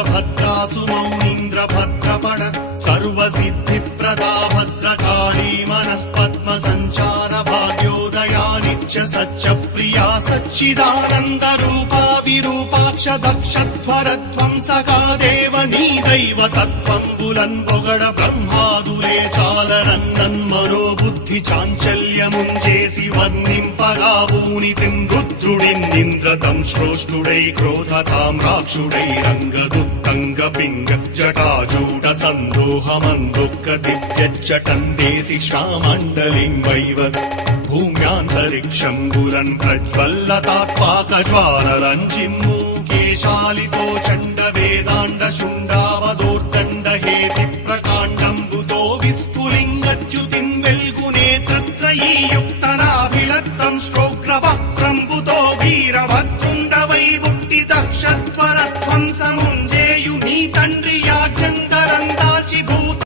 वीरभद्रासु मौनीन्द्रभद्रपण सर्वसिद्धिप्रदा भद्रकाली मनः पद्मसञ्चार भाग्योदया नित्य सच्च प्रिया सच्चिदानन्दरूपा विरूपाक्ष दक्षध्वरध्वंसका देव नी दैव तत्त्वम्बुलन् పొగడ బ్రహ్మాదులే చాలరన్నన్మనోబుద్ధి చాంచల్యముంచేసి వర్ణింపగా ఊనితిం రుద్రుడిన్నింద్రతం శ్రోష్ఠుడై క్రోధతాం రాక్షుడై రంగదుత్తంగ పింగ జటాజూట సందోహమందుఃఖ దివ్యచ్చటందేసి శ్రామండలిం వైవత్ భూమ్యాంతరిక్షంబులన్ ప్రజ్వల్లతాత్పాకజ్వాలరంజిమ్మూ కేశాలితో చండ వేదాండ శుండావదోర్దండ హేతి ప్రకాండంబుతో విస్ఫులింగచ్యుతిం వెల్గునేత్రత్రయీయుక్తనాభిలత్తం శ్రోగ్రవక్త్రంబుతో వీరభద్రుండ వైబుట్టి దక్షత్వరధ్వంసమ